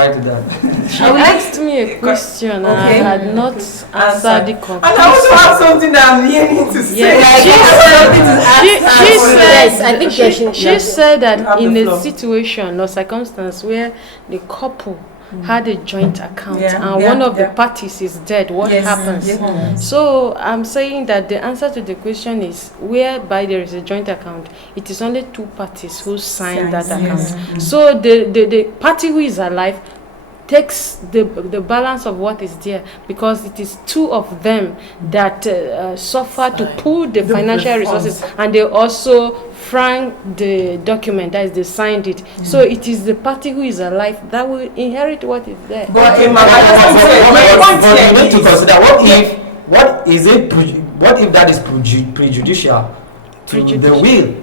testify to that. She asked me a question and I had not answered the question. And I also have something that I'm yearning to say. Yes. She said that in a situation or circumstance where the couple had a joint account and one of the parties is dead, what happens? So I'm saying that the answer to the question is whereby there is a joint account, it is only two parties who sign that account. So the party who is alive takes the balance of what is there, because it is two of them that suffer to pull the financial resources, and they also frank the document, that is, they signed it. So it is the party who is alive that will inherit what is there. But you need to consider what if that is prejudicial to the will?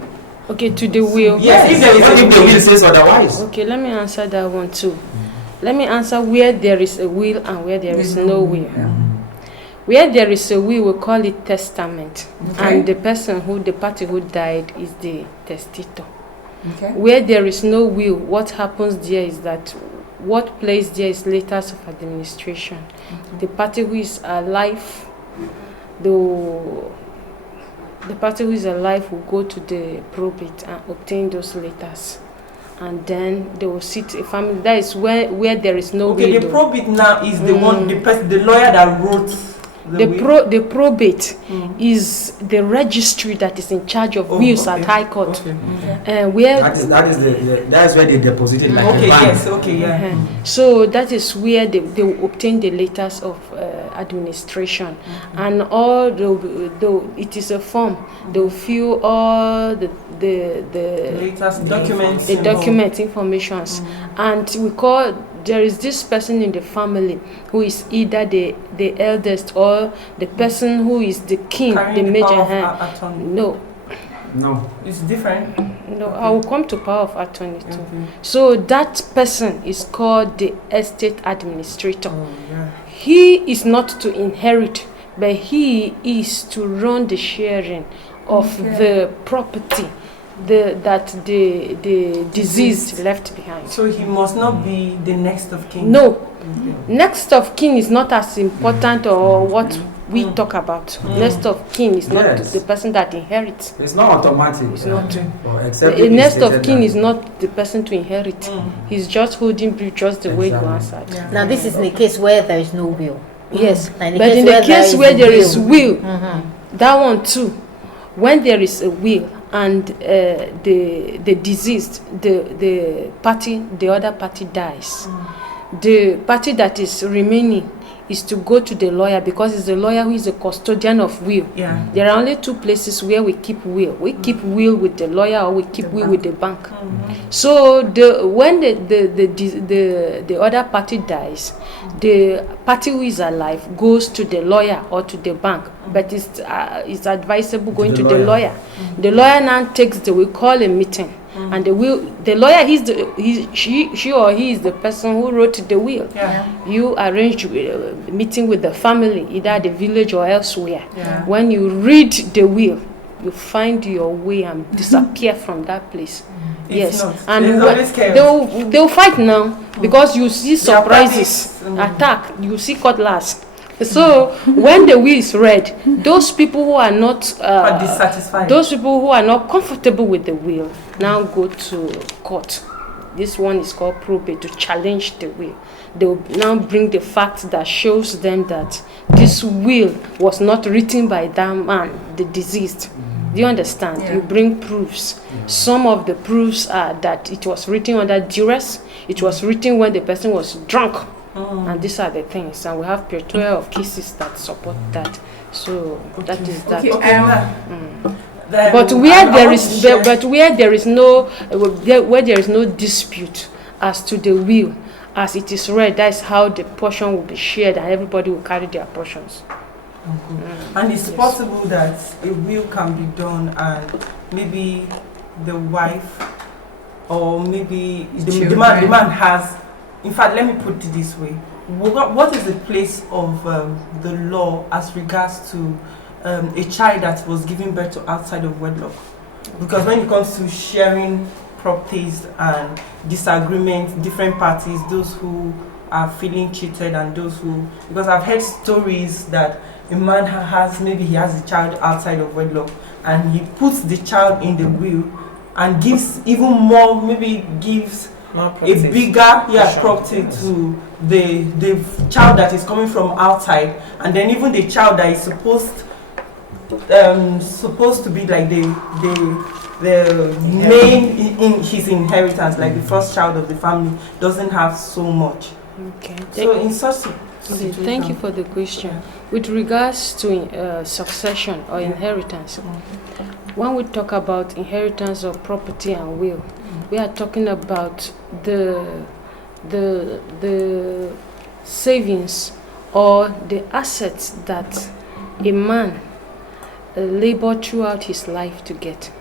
Okay, to the will. Yes, if the will says otherwise. Okay, let me answer that one too. Let me answer where there is a will and where there is no will. Where there is a will, we call it testament, and the party who died is the testator. Where there is no will, what happens there is that what plays there is letters of administration. The party who is alive, the party who is alive will go to the probate and obtain those letters. And then they will sit a family. That is where there is no will. Okay, the probate now is the one, the lawyer that wrote the probate is the registry that is in charge of wills at High Court. Where that is where they deposited like a bank. So that is where they will obtain the letters of administration, and all it is a form. They will fill all the latest documents, the document informations, and we call. There is this person in the family who is either the eldest or the person who is the king, the major hand. No, it's different. No, I will come to power of attorney too. So that person is called the estate administrator. He is not to inherit, but he is to run the sharing of the property that the deceased left behind. So he must not be the next of kin. No. Next of kin is not as important or what we talk about. Next of kin is not the person that inherits. It's not automatic. It's not. The next of kin is not the person to inherit. He's just holding brief, just the way you answered. Now this is in the case where there is no will. Yes, but in the case where there is will, that one too, when there is a will and the deceased, the other party dies, the party that is remaining is to go to the lawyer, because it's the lawyer who is the custodian of will. There are only two places where we keep will. We keep will with the lawyer, or we keep will with the bank. So when the other party dies, the party who is alive goes to the lawyer or to the bank, but it's advisable going to the lawyer. The lawyer now takes we call a meeting. And the lawyer, she or he is the person who wrote the will. You arrange a meeting with the family, either at the village or elsewhere. When you read the will, you find your way and disappear from that place. And they'll fight now, because you see surprises, attack, you see cutlass. So when the will is read, those people who are not dissatisfied, those people who are not comfortable with the will now go to court. This one is called Prope, to challenge the will. They will now bring the fact that shows them that this will was not written by that man, the deceased. Do you understand? You bring proofs. Some of the proofs are that it was written under duress. It was written when the person was drunk. And these are the things, and we have plethora of cases that support that. So that is that. But where there is no dispute as to the will, as it is read, that is how the portion will be shared, and everybody will carry their portions. And it's possible that a will can be done, and maybe the wife, or maybe the man has. In fact, let me put it this way. What is the place of the law as regards to a child that was given birth to outside of wedlock? Because when it comes to sharing properties and disagreements, different parties, those who are feeling cheated and those who, because I've heard stories that a man maybe he has a child outside of wedlock and he puts the child in the will and gives even more, maybe gives a bigger property to the child that is coming from outside, and then even the child that is supposed to be like the main in his inheritance, like the first child of the family, doesn't have so much. Okay. So in such thank you for the question. With regards to succession or inheritance, when we talk about inheritance of property and will, we are talking about the savings or the assets that a man labored throughout his life to get.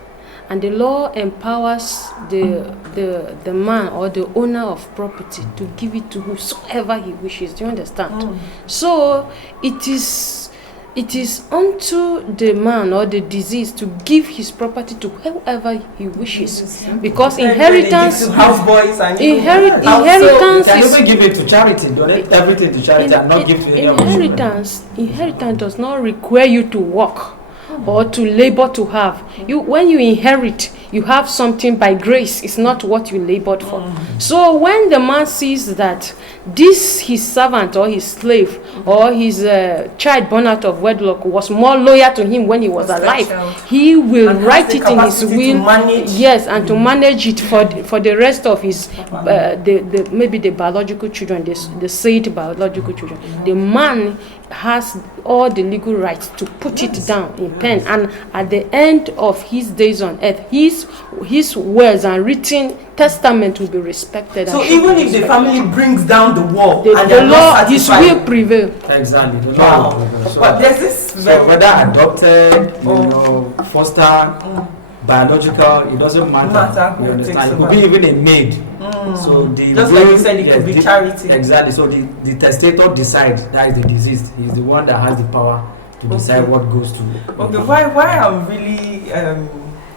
And the law empowers the man or the owner of property to give it to whosoever he wishes. Do you understand? So it is unto the man or the deceased to give his property to whoever he wishes, because inheritance is can even give it to charity, donate everything to charity and not give to any of the inheritance does not require you to work or to labor to have. When you inherit, you have something by grace. It's not what you labored for. So when the man sees that this his servant or his slave or his child born out of wedlock was more loyal to him when he was alive, he will write it in his will. Yes, and to manage it for the rest of his maybe the biological children, the said biological children. The man has all the legal rights to put it down in pen, and at the end of his days on earth, his words and written testament will be respected. So even if the family brings down the wall, the law, his will prevail. Exactly. The law will prevail. So, but there's this whether adopted, foster, biological, it doesn't matter. You understand? It could be even a maid. So the just like you said, it could be charity. Exactly. So the testator decides, that is the deceased. He's the one that has the power to decide what goes to. Okay. Why I'm really.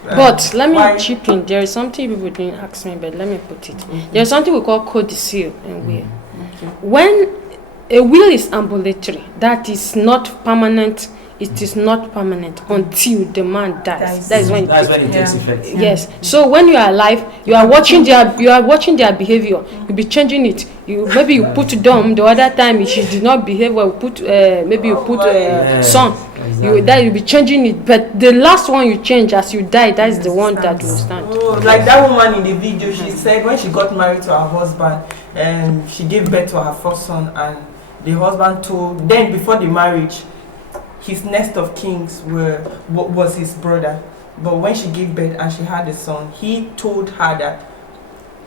But let me chip in. There is something people didn't ask me, but let me put it. There is something we call codicil in will. When a will is ambulatory, that is not permanent. It is not permanent until the man dies. That's when it takes effect. Yes. So when you are alive, you are watching their behavior. You be changing it. Maybe you put dumb. The other time she did not behave well. Maybe you put son. Exactly. You be changing it. But the last one you change as you die, that is the one that will stand. Like that woman in the video, she said when she got married to her husband, and she gave birth to her first son, and the husband told then before the marriage, his next of kings was his brother. But when she gave birth and she had a son, he told her that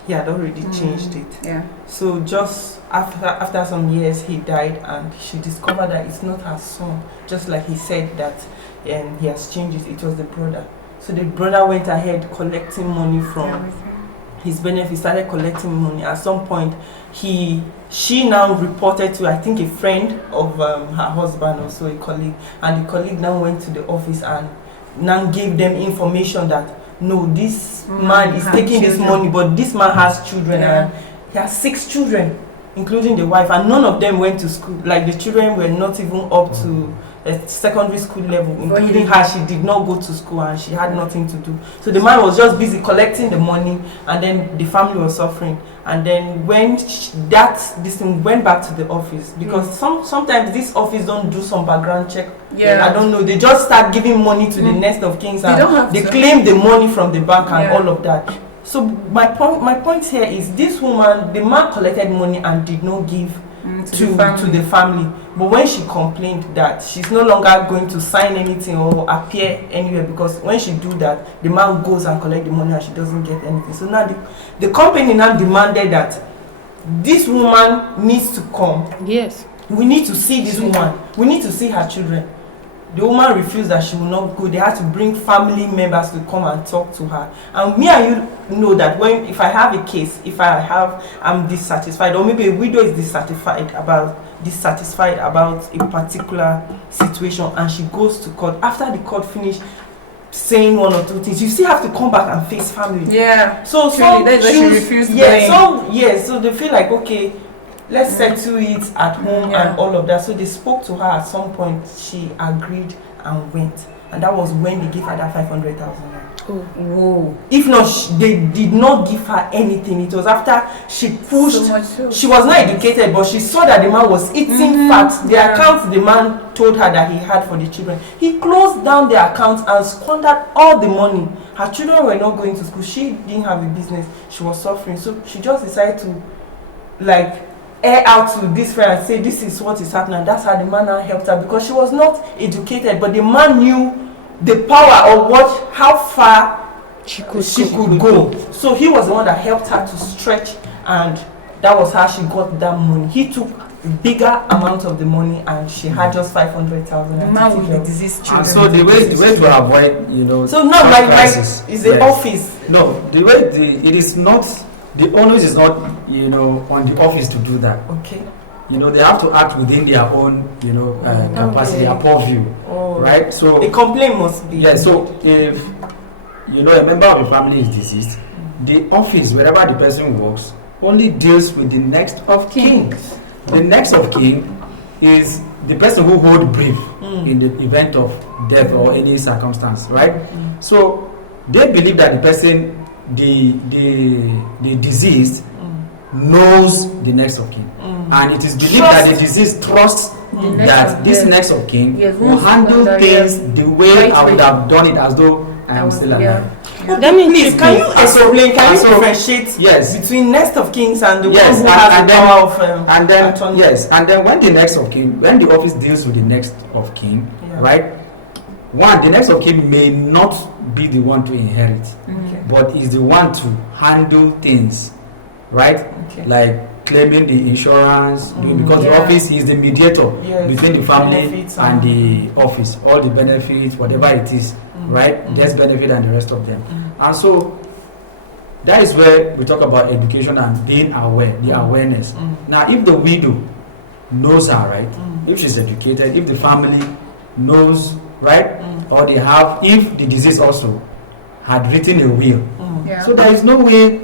he had already changed it. Yeah. So just after some years, he died, and she discovered that it's not her son. Just like he said that, and he has changed it. It was the brother. So the brother went ahead collecting money from his benefit. Started collecting money. At some point, she now reported to, I think, a friend of her husband, also a colleague, and the colleague now went to the office and now gave them information that no, this man is taking this money, but this man has children, and he has 6 children, including the wife, and none of them went to school. Like the children were not even up to a secondary school level, including her. She did not go to school and she had nothing to do. So the man was just busy collecting the money, and then the family was suffering. And then when this thing went back to the office, because sometimes this office don't do some background check. I don't know, they just start giving money to the next of kings, and they claim the money from the bank and all of that. So my point here is, this woman, the man collected money and did not give to the family. But when she complained that she's no longer going to sign anything or appear anywhere, because when she do that, the man goes and collect the money and she doesn't get anything. So now the company now demanded that this woman needs to come. Yes. We need to see this woman. We need to see her children. The woman refused that she will not go. They had to bring family members to come and talk to her. And me and you know that if I have a case, I'm dissatisfied, or maybe a widow is dissatisfied about a particular situation, and she goes to court. After the court finish, saying one or two things, you still have to come back and face family. Yeah. So that's why she refused. So they feel like, okay, let's settle it at home and all of that. So they spoke to her at some point. She agreed and went, and that was when they gave her that 500,000. Whoa. If not, they did not give her anything. It was after she pushed. So much so. She was not educated, but she saw that the man was eating fat. The account the man told her that he had for the children, he closed down the account and squandered all the money. Her children were not going to school. She didn't have a business. She was suffering. So she just decided to, like, air out to this friend and say, this is what is happening. That's how the man now helped her, because she was not educated, but the man knew the power of how far she could go. So he was the one that helped her to stretch, and that was how she got that money. He took bigger amount of the money, and she had just 500,000. The man with the diseased children. And so the way to avoid, so not like is the office. No, it is not. The onus is not, on the office to do that. Okay. They have to act within their own, capacity, their purview, right? So the complaint must be. Yeah. So if a member of the family is deceased, the office, wherever the person works, only deals with the next of kin. The next of kin is the person who hold brief in the event of death or any circumstance, right? So they believe that the person, the deceased, knows the next of kin, and it is believed that the deceased trusts that this next of kin will handle things the way I would have done it as though I am still alive. Let me please, can you explain? Can you differentiate between next of kings and the one who has the power of attorney? Yes, and then when the next of kin, when the office deals with the next of kin, right? One, the next of kin may not be the one to inherit, but is the one to handle things, right? Like claiming the insurance, because the office is the mediator between the family and the office, all the benefits, whatever it is, right? There's benefit and the rest of them. And so that is where we talk about education and being aware, the awareness. Now, if the widow knows her, right? If she's educated, if the family knows, right? Or they have, if the deceased also had written a will, so there is no way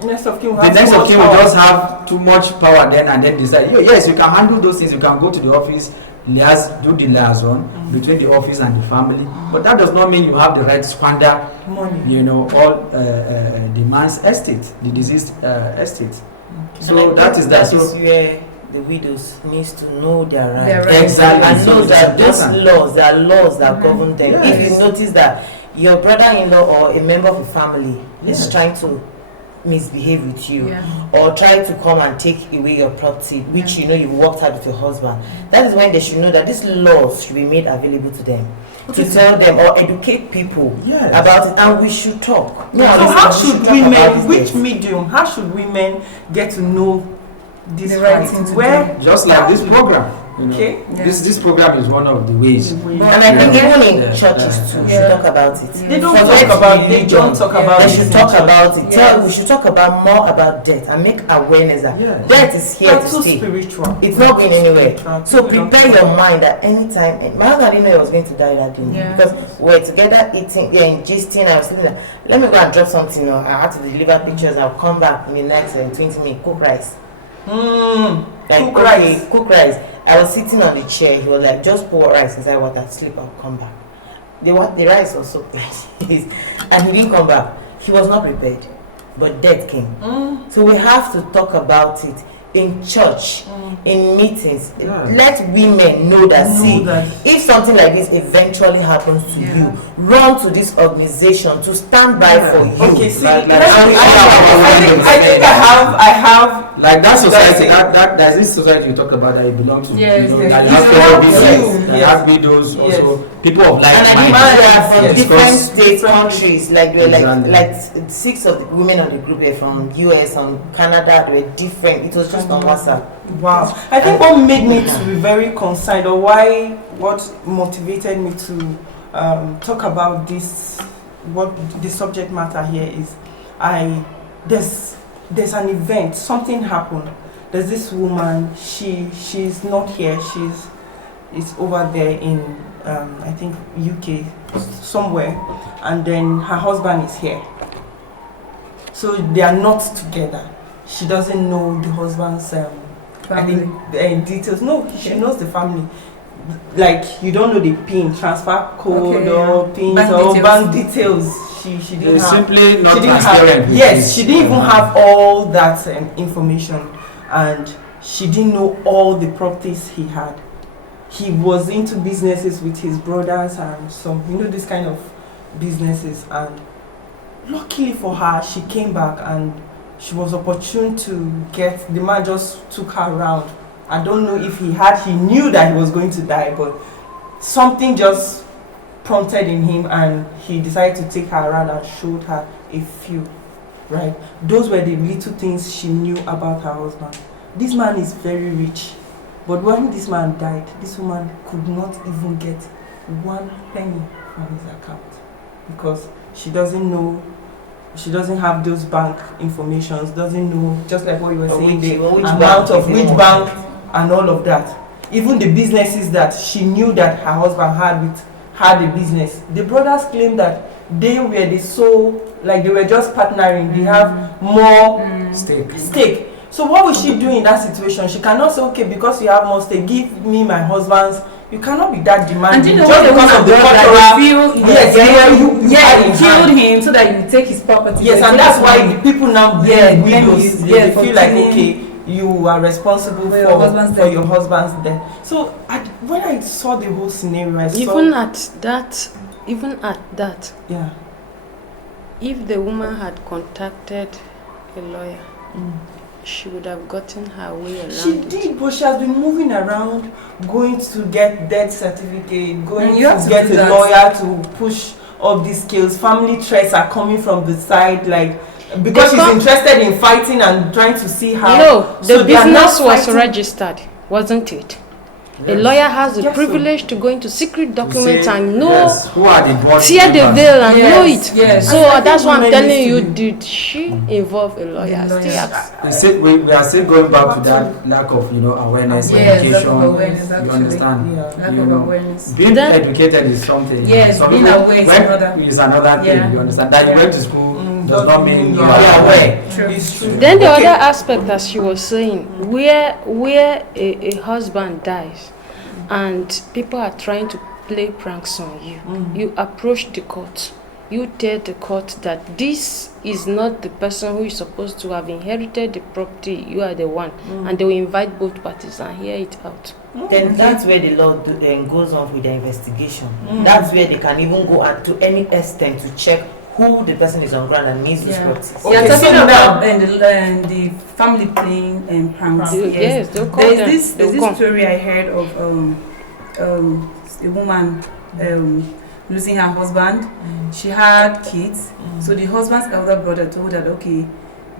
the next of kin will just have too much power then and then decide, yes, you can handle those things, you can go to the office, do the liaison between the office and the family, but that does not mean you have the right to squander money, all the man's estate, the deceased estate. So that is that. So where the widows needs to know their rights. Exactly. And know that those laws, there are laws that govern them. If you notice that your brother-in-law or a member of the family is trying to misbehave with you or try to come and take away your property, which you've worked out with your husband, that is when they should know that these laws should be made available to them, to tell them or educate people about it, and we should talk. So how should women, which medium, how should women get to know these rights? Where just like this program, this program is one of the ways. And I think even in churches too, we should talk about it. They don't talk about it. They don't talk about it. They should talk about it. We should talk about more about death and make awareness that death is here to stay. Spiritual. It's not going anywhere. So prepare your mind that anytime. My husband didn't know I was going to die that day because we were together eating, gisting. I was sitting there. Let me go and drop something. I had to deliver pictures. I'll come back in the next 20 minutes. Cook rice. Cook rice. I was sitting on the chair. He was like, just pour rice inside water, sleep, I'll come back. The rice was so nice. And he didn't come back. He was not prepared. But death came. So we have to talk about it in church, in meetings. Let women know that, if something like this eventually happens to you, run to this organization to stand by for you. Okay, see, I think I have like that society, there's this society you talk about that you belong to. Yes, that you have widows, also people of like mind. And I think from different states, countries, like like 6 of the women on the group were from US and Canada. They were different. It was just on WhatsApp. Wow. I think what made me to be very concerned, or what motivated me to talk about this, what the subject matter here is, there's an event, something happened. There's this woman, she's not here, is over there in I think UK somewhere, and then her husband is here. So they are not together. She doesn't know the husband's I think details. No, she knows the family. Like, you don't know the PIN, transfer code, or PINs or bank details. She didn't have. Simply not She didn't transparent. have. Yes, she didn't even have all that information, and she didn't know all the properties he had. He was into businesses with his brothers and some, this kind of businesses. And luckily for her, she came back and she was opportune to get, the man just took her around. I don't know if he knew that he was going to die, but something just prompted in him and he decided to take her around and showed her a few, right? Those were the little things she knew about her husband. This man is very rich, but when this man died, this woman could not even get 1 penny from his account because she doesn't know. She doesn't have those bank informations, doesn't know, just like what you were saying, the amount of which bank and all of that. Even the businesses that she knew that her husband had a business. The brothers claim that they were the sole, like they were just partnering. They have more stake. So what will she do in that situation? She cannot say, okay, because you have more stake, give me my husband's. You cannot be that demanding just because of the cultural. You killed him so that you take his property. Yes, and that's why the people now blame widows. They feel like, okay, you are responsible for your husband's death. So when I saw the whole scenario, even at that, yeah, if the woman had contacted a lawyer, she would have gotten her way around. She did, but she has been moving around, going to get death certificate, going to get a lawyer to push up these skills. Family threats are coming from the side, like, because she's interested in fighting and trying to see how. No, the business was registered, wasn't it? A lawyer has the privilege to go into secret documents and know, who are the board tear the veil and know it. Yes. So that's why I'm telling you, did she involve a lawyer? We are still going back to that lack of awareness, education. You understand? Lack of awareness. Being educated is something. Yes, being aware is another thing. You understand? That you went to school does not mean you are aware. It's true. Then the other aspect, as she was saying, where a husband dies and people are trying to play pranks on you, you approach the court. You tell the court that this is not the person who is supposed to have inherited the property. You are the one, and they will invite both parties and hear it out. Then that's where the law goes on with the investigation. That's where they can even go to any extent to check who the person is on ground and needs those properties. You're talking about the family playing pranks. Yes, they'll call them. There's this story I heard of a woman losing her husband. She had kids, so the husband's elder brother told her, okay,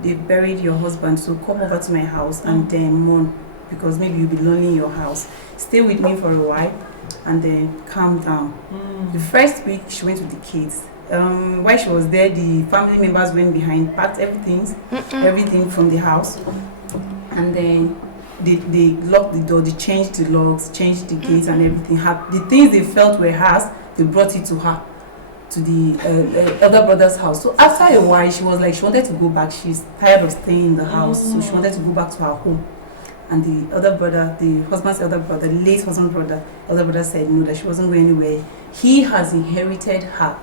they buried your husband, so come over to my house and then mourn, because maybe you'll be lonely in your house. Stay with me for a while and then calm down. The first week she went with the kids. While she was there, the family members went behind, packed everything from the house, and then they locked the door, they changed the locks, changed the gates and everything. The things they felt were hers, they brought it to her, to the elder brother's house. So after a while, she was like, she wanted to go back. She's tired of staying in the house, so she wanted to go back to her home. And the elder brother, the husband's elder brother, the late husband's elder brother said no, that she wasn't going anywhere. He has inherited her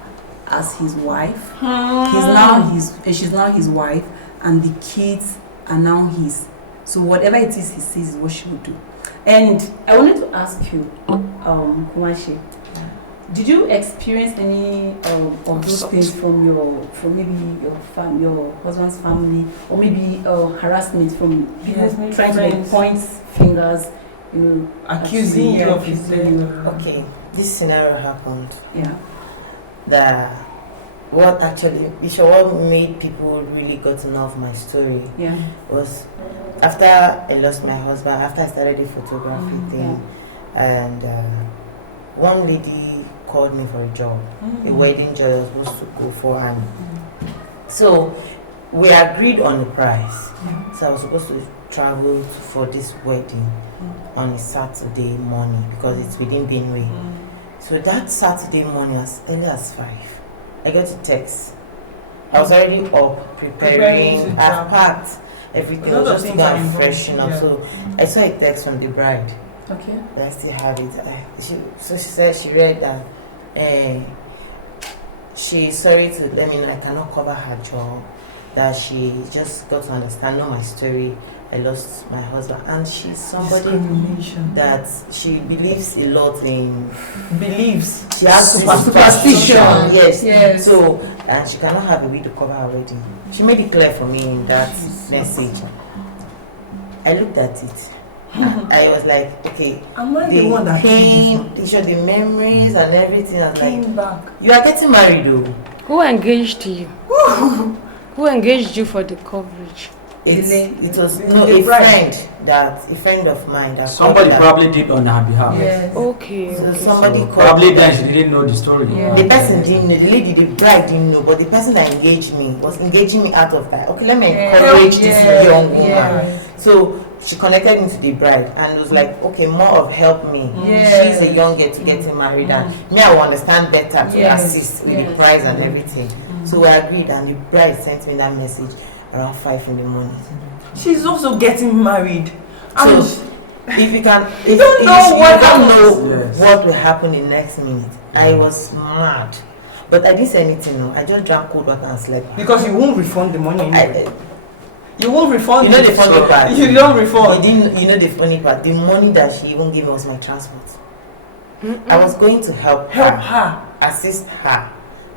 as his wife. She's now his wife, and the kids are now his. So whatever it is he sees is what she would do. And I wanted to ask you, Kumashi, did you experience any of those things from maybe your husband's family, or maybe harassment from people trying to point fingers, accusing you of his death? Okay, this scenario happened. Yeah. What made people really got to know of my story was after I lost my husband, after I started the photography thing, and one lady called me for a job, a wedding job I was supposed to go for, and so we agreed on the price. So I was supposed to traveled for this wedding on a Saturday morning because it's within Benue. So that Saturday morning, as early as 5, I got a text. I was already up, preparing, I've packed everything, just to go and freshen up. So I saw a text from the bride. Okay. I still have it. She said she read that she's sorry to let me know I cannot cover her job, that she just got to understand, know my story. I lost my husband, and she's somebody that she believes a lot in. She has superstition. Yes. So, and she cannot have a way to cover her wedding. She made it clear for me in that message. I looked at it. I was like, okay, am I the one that pain, the memories and everything. I was like, back. You are getting married though. Who engaged you? Who engaged you for the coverage? It was a friend of mine that somebody probably did on her behalf. Yes. Okay. So somebody called. Probably then she didn't know the story. Yeah. The person didn't know, the lady, the bride didn't know, but the person that engaged me was engaging me out of that. Okay, let me encourage this young woman. So she connected me to the bride and was like, okay, more of help me. She's a young girl to getting married, and me, I will understand better to assist with the price and everything. So I agreed, and the bride sent me that message around 5 in the morning. She's also getting married. So if you can, you don't know what will happen in the next minute. I was mad, but I didn't say anything. No, I just drank cold water and slept. Because you won't refund the money. You won't refund. You know the funny part. You don't refund. You know the funny part. The money that she even gave me was my transport. I was going to help her, assist her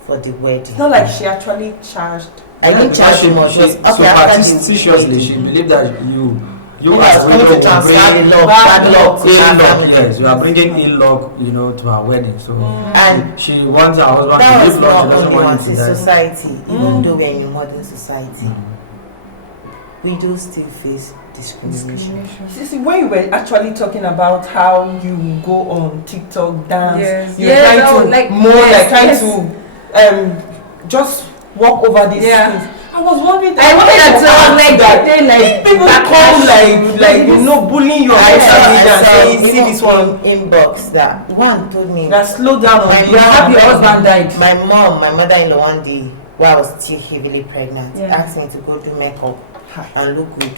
for the wedding. It's not like she actually charged. I didn't charge you much. So superstitiously, she believed that you as going to transfer bad luck to her family. Yes, you are bringing ill luck, to her wedding. So and she wants her husband that to was live long. not She doesn't only want once him in to die. society, even though we're in a modern society, we do still face discrimination. See, when you were actually talking about how you go on TikTok, dance, you're trying to just walk over these things. I was wondering. I wanted to people come bullying your and see this one inbox that one told me that slow down on your husband died. My mother-in-law one day, while I was still heavily pregnant, asked me to go do makeup and look good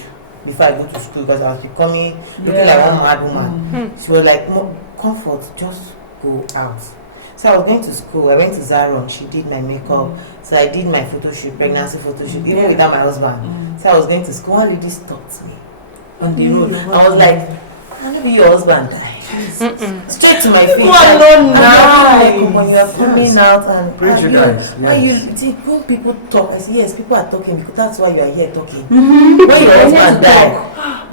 before I go to school because I was looking like one mad woman. She was like, comfort, just go out. So I was going to school. I went to Zaron. She did my makeup. So I did my photo shoot, pregnancy photo shoot, even without my husband. So I was going to school. One lady stopped me on the road. I was like, maybe your husband died. Straight to my face. When you are coming out and when people talk, I say, yes, people are talking because that's why you are here talking. When your husband died,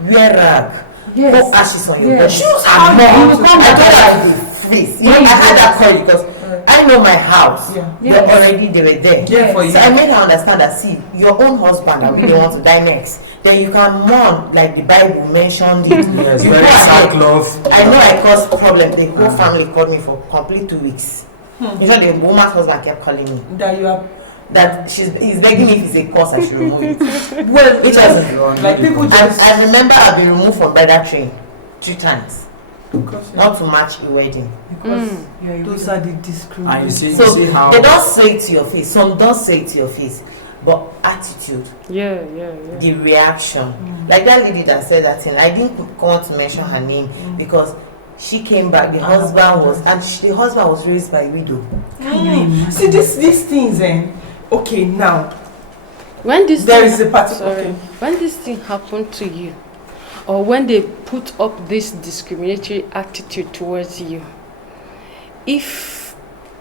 wear rag. Put ashes on your body. Shoes are more. I had that call because I know my house. They were there. So I made her understand that your own husband that really wants to die next, then you can mourn like the Bible mentioned it. Yes, very sackcloth. I know I caused problem. The whole family called me for complete 2 weeks. Usually the woman's husband kept calling me. That he's begging me if it's a cause I should remove it. Well, it was like people just. I remember I've been removed from bridal train 3 times. Not to match a wedding. Because those are the discrimination. So they don't say it to your face. Some don't say it to your face. But attitude. The reaction. Like that lady that said that thing. I didn't want to mention her name because she came back. The husband was raised by a widow. See these things okay now. When this when this thing happened to you, or when they put up this discriminatory attitude towards you, if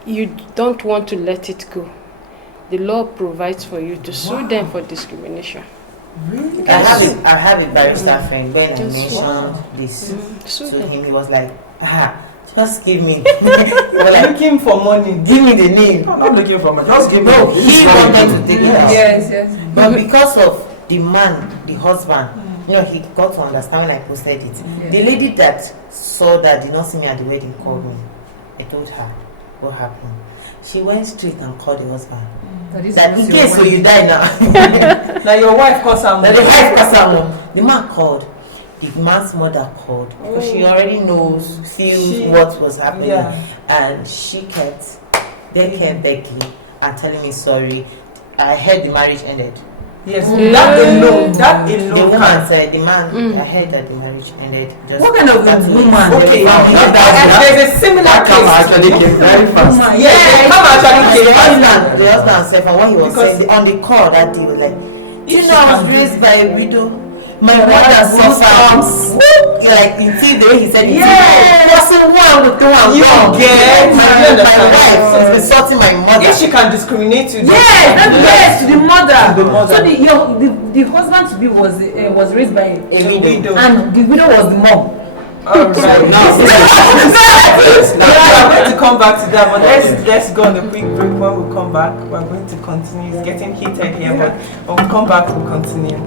you don't want to let it go, the law provides for you to sue them for discrimination. Really? I have a barrister friend. When I mentioned this to him, he was like, just give me. Looking for money. Give me the name. I'm not looking for money. Just give me. He wanted to take it out. Yes. But because of the man, the husband, he got to understand when I posted it. The lady that saw that did not see me at the wedding called me. I told her what happened. She went straight and called the husband. That That in case so you die now. Now your wife calls her. Now the wife calls her. The man called. The man's mother called because she already knows, feels what was happening, and she kept begging and telling me sorry. I heard the marriage ended. Yes, that alone. The woman said, the man, I heard that the marriage ended. Just what kind of a woman? Okay, there's a similar case. Actually came very fast. Yeah, come actually came. The husband said, and when he was saying on the call that day, he was like, you know, I was raised by a widow. My mother suffers. Like you see the way he said it. Person one with the one wrong. My wife is insulting my mother. If she can discriminate you. Yes, to the mother. So the husband to be was raised by a widow, and the widow was the mom. Alright. We are going to come back to that, but let's go on a quick break. When we come back, we're going to continue. It's getting heated here, but when we come back, we'll continue.